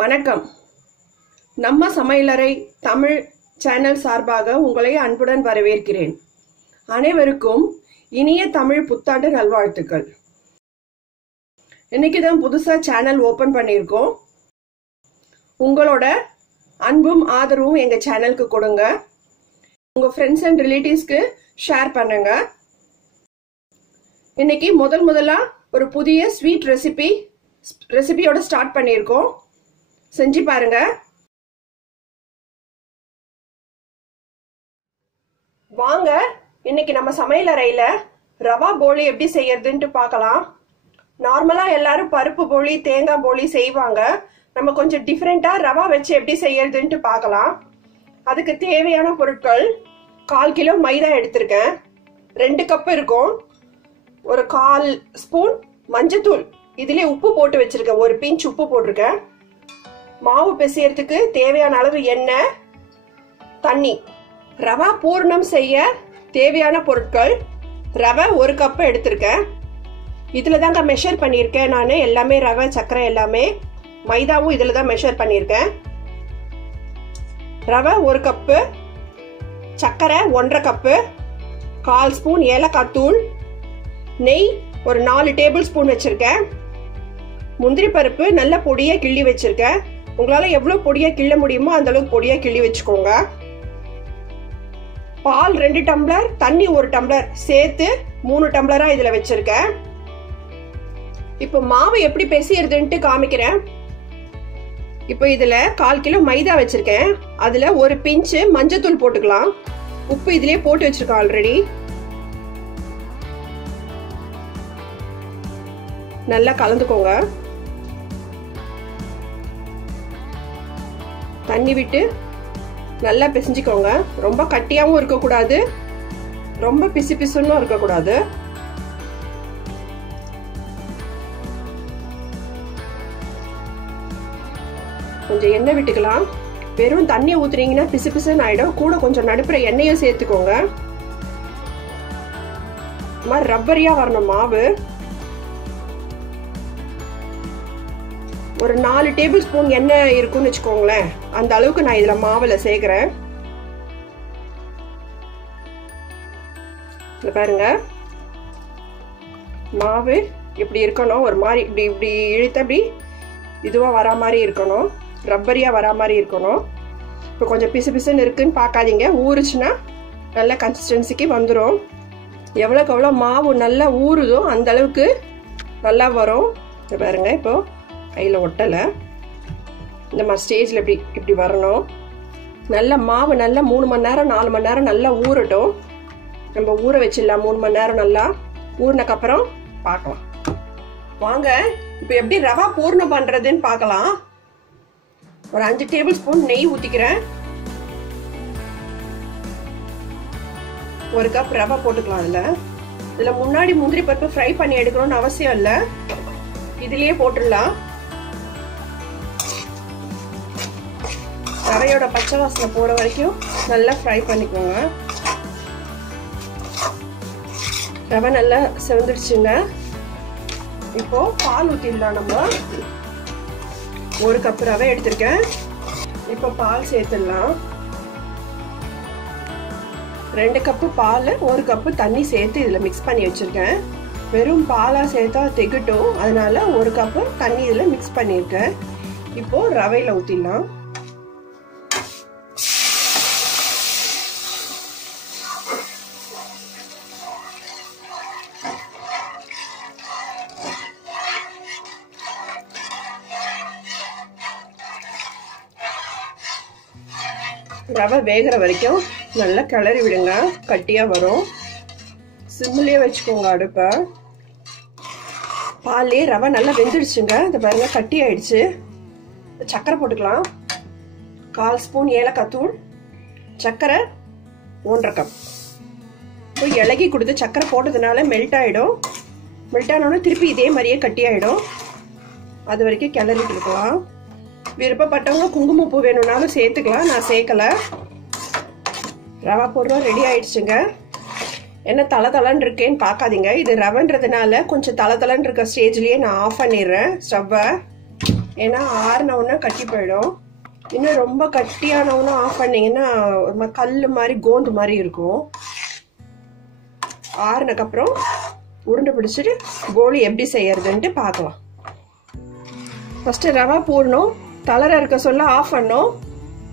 வணக்கம். நம்ம சமையலறை தமிழ் சேனல் சார்பாக உங்களை அன்புடன் வரவேற்கிறேன். அனைவருக்கும் இனிய தமிழ் புத்தாண்டு நல்வாழ்த்துக்கள். இன்னைக்கு தான் புதுசா சேனல் ஓபன் பண்ணியிருக்கோம். உங்களோட அன்பும் ஆதரவும் எங்க சேனலுக்கு கொடுங்க. உங்க ஃப்ரெண்ட்ஸ் அண்ட் ரிலேட்டிவ்ஸ்க்கு ஷேர் பண்ணுங்க. இன்னைக்கு முதலா ஒரு புதிய ஸ்வீட் ரெசிபியோட ஸ்டார்ட் பண்ணியிருக்கோம். செஞ்சு பாருங்க. வாங்க இன்னைக்கு நம்ம சமையலறையில ரவா போலி எப்படி செய்யறதுன்னு பார்க்கலாம். நார்மலா எல்லாரும் பருப்பு போலி, தேங்காய் போலி செய்வாங்க. நம்ம கொஞ்சம் டிஃப்ரெண்டா ரவா வச்சு எப்படி செய்யறதுன்னு பார்க்கலாம். அதுக்கு தேவையான பொருட்கள்: 1/4 கிலோ மைதா எடுத்திருக்கேன், 2 கப் இருக்கும், ஒரு 1/4 ஸ்பூன் மஞ்சத்தூள், இதுல உப்பு போட்டு வச்சிருக்கேன், ஒரு பிஞ்ச் உப்பு போட்டிருக்கேன், மாவு பிசையறதுக்கு தேவையான அளவு எண்ணெய், தண்ணி. ரவா பூர்ணம் செய்ய தேவையான பொருட்கள்: ரவை 1 கப் எடுத்திருக்கேன், இதுல தாங்க மெஷர் பண்ணியிருக்கேன் நான் எல்லாமே. ரவை, சர்க்கரை எல்லாமே, மைதாவும் இதுல தான் மெஷர் பண்ணியிருக்கேன். ரவை 1 கப்பு, சர்க்கரை 1/2 கப்பு, 1/4 ஸ்பூன் ஏலக்காய் தூள், நெய் ஒரு 4 டேபிள் ஸ்பூன் வச்சிருக்கேன், முந்திரி பருப்பு நல்ல பொடியா கிள்ளி வச்சிருக்கேன். உங்களால எவ்வளவு பொடியா கிள்ள முடியுமோ அந்த அளவுக்கு பொடியா கிள்ளி வச்சுக்கோங்க. பால் 2 டம்ளர், தண்ணி 1 டம்ளர் சேர்த்து 3 டம்ளரா இதுல வச்சிருக்கேன். இப்போ மாவு எப்படி பிசையறதுன்னு காமிக்கிறேன். இப்போ இதுல 1/4 கிலோ மைதா வச்சிருக்கேன், அதுல ஒரு பிஞ்ச் மஞ்சத்தூள் போட்டுக்கலாம். உப்பு இதுலயே போட்டு வச்சிருக்கேன் ஆல்ரெடி. நல்லா கலந்துக்கோங்க. தண்ணி விட்டு நல்லா பிசைஞ்சுக்கோங்க. ரொம்ப கட்டியாவும் இருக்கக்கூடாது, ரொம்ப பிசு பிசுன்னும் இருக்கக்கூடாது. கொஞ்சம் எண்ணெய் விட்டுக்கலாம். வெறும் தண்ணி ஊத்துறீங்கன்னா பிசு பிசுன்னு ஆயிடும். கூட கொஞ்சம் நடுப்புற எண்ணெயும் சேர்த்துக்கோங்க. இந்த மாதிரி ரப்பரியா வரணும் மாவு. ஒரு 4 டேபிள் ஸ்பூன் எண்ணெய் இருக்குன்னு வச்சுக்கோங்களேன், அந்த அளவுக்கு நான் இதுல மாவுல சேர்க்கிறேன். பாருங்க, மாவு இப்படி இருக்கணும். ஒரு மாதிரி இப்படி இப்படி இழுத்த இப்படி இதுவா வரா மாதிரி இருக்கணும், ரப்பரியா வரா மாதிரி இருக்கணும். இப்போ கொஞ்சம் பிசு பிசுன்னு இருக்குன்னு பார்க்காதீங்க, ஊறுச்சுன்னா நல்ல கன்சிஸ்டன்சிக்கு வந்துடும். எவ்வளோக்கு எவ்வளோ மாவு நல்லா ஊறுதோ அந்த அளவுக்கு நல்லா வரும். பாருங்க, இப்போ கையில் ஒட்டலை. இந்த மாதிரி ஸ்டேஜில் இப்படி வரணும். நல்ல மாவு நல்லா 3 மணி நேரம் 4 மணி நேரம் நல்லா ஊறட்டும். நம்ம ஊற வச்சிடலாம் 3 மணி நேரம். நல்லா ஊறினக்கப்புறம் பார்க்கலாம். வாங்க இப்போ எப்படி ரவா பூர்ணம் பண்ணுறதுன்னு பார்க்கலாம். ஒரு 5 டேபிள் ஸ்பூன் நெய் ஊற்றிக்கிறேன். 1 கப் ரவா போட்டுக்கலாம். இதில் முன்னாடி முந்திரி பருப்பு ஃப்ரை பண்ணி எடுக்கணும்னு அவசியம் இல்லை, இதுலயே போட்டுடலாம். ரவையோட பச்சை வாசனை போற வரைக்கும் நல்லா ஃப்ரை பண்ணிக்கோங்க. ரவை நல்லா செவந்துடுச்சுங்க. இப்போ பால் ஊற்றிடலாம். நம்ம 1 கப் ரவை எடுத்திருக்கேன். இப்போ பால் சேர்த்துடலாம். 2 கப்பு பால், 1 கப்பு தண்ணி சேர்த்து இதில் மிக்ஸ் பண்ணி வச்சிருக்கேன். வெறும் பாலா சேர்த்தா திகட்டும், அதனால 1 கப்பு தண்ணி இதில் மிக்ஸ் பண்ணியிருக்கேன். இப்போ ரவையில் ஊற்றிடலாம். ரவை வேகிற வரைக்கும் நல்லா கிளறி விடுங்க, கட்டியா வரும். சிம்மிலே வச்சுக்கோங்க அடுப்பை. பாலே ரவை நல்லா வெந்துடுச்சுங்க. இந்த பாருங்க, கட்டி ஆயிடுச்சு. சர்க்கரை போட்டுக்கலாம். 1/4 ஸ்பூன் ஏலக்காய் தூள், சர்க்கரை 1/2 கப். இப்போ இலகி கொடுத்து சர்க்கரை போட்டதுனால மெல்ட் ஆயிடும். மெல்ட் ஆனோட திருப்பி இதே மாதிரியே கட்டி ஆயிடும். அது வரைக்கும் கிளறி கொடுக்கலாம். விருப்பப்பட்டவங்க குங்குமப்பூ வேணும்னாலும் சேர்த்துக்கலாம், நான் சேர்க்கல. ரவா போடுறோம், ரெடி ஆயிடுச்சுங்க. என்ன தளன்னு இருக்கேன்னு பார்க்காதீங்க, இது ரவைன்றதுனால கொஞ்சம் தளன்னு இருக்க ஸ்டேஜ்லயே நான் ஆஃப் பண்ணிடுறேன் ஸ்டவ்வை. ஏன்னா ஆறுனவுன்னா கட்டி போயிடும். இன்னும் ரொம்ப கட்டியானவுன்னா ஆஃப் பண்ணிங்கன்னா ஒரு கல் மாதிரி கோந்து மாதிரி இருக்கும். ஆறுனக்கப்புறம் உருண்டை பிடிச்சிட்டு போலி எப்படி செய்யறதுன்ட்டு பார்க்கலாம். ஃபஸ்ட்டு ரவா போடணும், தளர இருக்க சொல்ல ஆஃப் பண்ணணும்.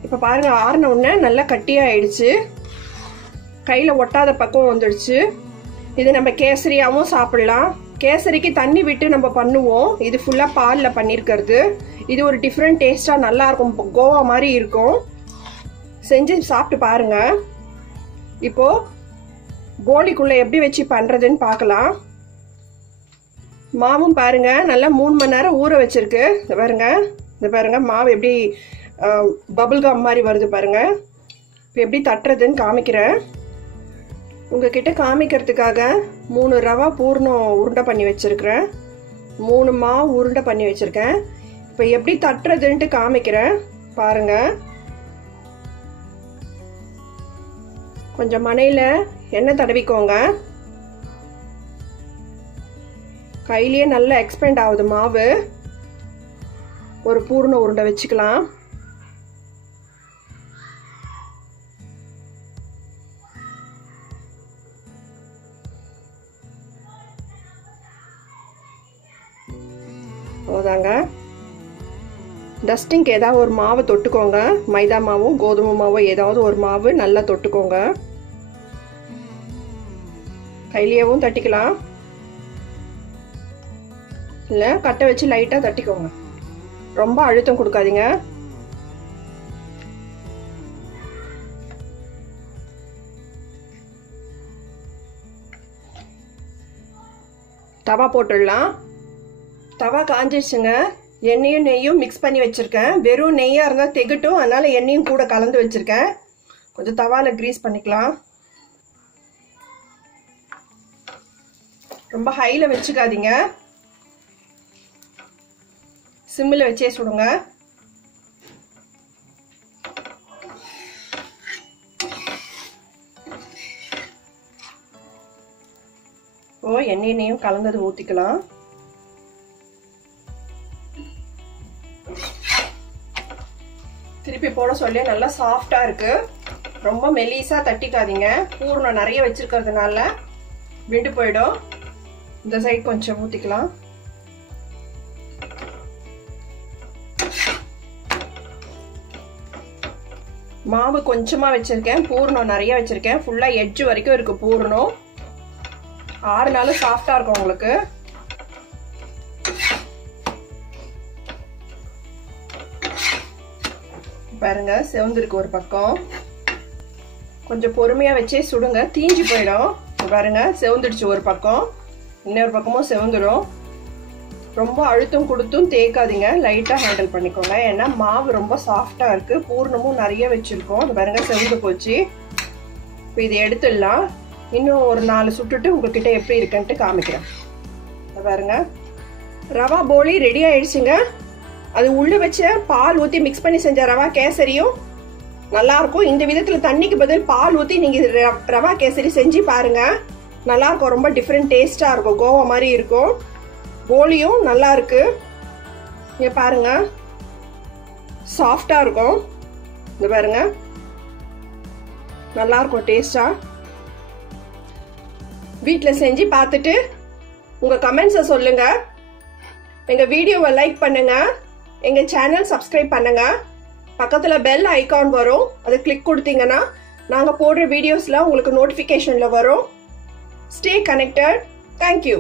இப்போ பாருங்க ஆறுன உடனே நல்லா கட்டியாயிடுச்சு, கையில் ஒட்டாத பக்கம் வந்துடுச்சு. இது நம்ம கேசரியாவும் சாப்பிடலாம். கேசரிக்கு தண்ணி விட்டு நம்ம பண்ணுவோம், இது ஃபுல்லாக பாலில் பண்ணியிருக்கிறது. இது ஒரு டிஃப்ரெண்ட் டேஸ்டாக நல்லா இருக்கும், கோவா மாதிரி இருக்கும். செஞ்சு சாப்பிட்டு பாருங்க. இப்போ போலிக்குள்ளே எப்படி வச்சு பண்ணுறதுன்னு பார்க்கலாம். மாவும் பாருங்க நல்லா 3 மணி நேரம் ஊற வச்சிருக்கு. இந்த பாருங்க மாவு எப்படி பபுள் கம் மாதிரி வருது பாருங்க. இப்போ எப்படி தட்டுறதுன்னு காமிக்கிறேன். உங்ககிட்ட காமிக்கிறதுக்காக 3 ரவா பூர்ணம் உருண்டை பண்ணி வச்சிருக்கிறேன், 3 மாவு உருண்டை பண்ணி வச்சிருக்கேன். இப்போ எப்படி தட்டுறதுன்ட்டு காமிக்கிறேன் பாருங்க. கொஞ்சம் மணையில எண்ணெய் தடவிக்கோங்க. கையிலேயே நல்லா எக்ஸ்பேண்ட் ஆகுது மாவு. ஒரு பூர்ண உருண்டை வச்சுக்கலாம். அவ்வளோதாங்க. டஸ்டிங்க்கு ஏதாவது ஒரு மாவு தொட்டுக்கோங்க, மைதா மாவோ கோதுமை மாவோ ஏதாவது ஒரு மாவு நல்லா தொட்டுக்கோங்க. கையிலேயும் தட்டிக்கலாம், இல்லை கட்டை வச்சு லைட்டாக தட்டிக்கோங்க, ரொம்ப அழுத்தம் கொடுக்காதீங்க. தவா போட்டுடலாம். தவா காஞ்சிடுச்சுங்க. எண்ணெயும் நெய்யும் மிக்ஸ் பண்ணி வச்சிருக்கேன். வெறும் நெய்யா இருந்தால் திகட்டும், அதனால எண்ணெயும் கூட கலந்து வச்சிருக்கேன். கொஞ்சம் தவால கிரீஸ் பண்ணிக்கலாம். ரொம்ப ஹைல வச்சுக்காதீங்க, சிம்மில் வச்சே சுடுங்க. இப்போ எண்ணெயும் கலந்தது ஊற்றிக்கலாம். திருப்பி போட சொல்லி நல்லா சாஃப்டா இருக்கு. ரொம்ப மெலிசா தட்டிக்காதீங்க, பூர்ணம் நிறைய வச்சிருக்கிறதுனால விண்டு போயிடும். இந்த சைடு கொஞ்சம் ஊத்திக்கலாம். மாவு கொஞ்சமா வச்சிருக்கேன், பூர்ணம் நிறைய வச்சிருக்கேன். ஃபுல்லா எட்ஜ் வரைக்கும் இருக்கு பூர்ணம். 6 நாளும் சாஃப்டா இருக்கும் உங்களுக்கு. பாருங்க செவந்திருக்கு ஒரு பக்கம். கொஞ்சம் பொறுமையா வச்சே சுடுங்க, தீஞ்சு போயிடும். பாருங்க செவந்துடுச்சு ஒரு பக்கம், இன்னொரு பக்கமும் செவந்துடும். ரொம்ப அழுத்தம் கொடுத்தும் தேய்க்காதீங்க, லைட்டா ஹேண்டில் பண்ணிக்கோங்க. ஏன்னா மாவு ரொம்ப சாஃப்டா இருக்கு, பூர்ணமும் நிறைய வச்சிருக்கோம். பாருங்க செவந்து போச்சு. இப்போ இதை எடுத்துடலாம். இன்னும் ஒரு 4 சுட்டுட்டு உங்ககிட்ட எப்படி இருக்குன்ட்டு காமிக்கிறேன். பாருங்க ரவா போலி ரெடி ஆயிடுச்சுங்க. அது உள்ள வச்ச பால் ஊற்றி மிக்ஸ் பண்ணி செஞ்ச ரவா கேசரியும் நல்லா இருக்கும். இந்த விதத்துல தண்ணிக்கு பதில் பால் ஊற்றி நீங்க ரவா கேசரி செஞ்சு பாருங்க, நல்லா இருக்கும். ரொம்ப டிஃப்ரெண்ட் டேஸ்டா இருக்கும், கோவா மாதிரி இருக்கும். போலியும் நல்லா இருக்கு. இங்க பாருங்க சாஃப்டா இருக்கும். இந்த பாருங்க நல்லா இருக்கும் டேஸ்டா. வீட்டில் செஞ்சு பார்த்துட்டு உங்க கமெண்ட்ஸை சொல்லுங்க. எங்க வீடியோவை லைக் பண்ணுங்க, எங்க சேனல் சப்ஸ்கிரைப் பண்ணுங்க. பக்கத்துல பெல் ஐகான் வரும், அதை கிளிக் கொடுத்தீங்கன்னா நாங்க போடுற வீடியோஸ்ல உங்களுக்கு நோட்டிபிகேஷன்ல வரும். Stay connected. தேங்க்யூ.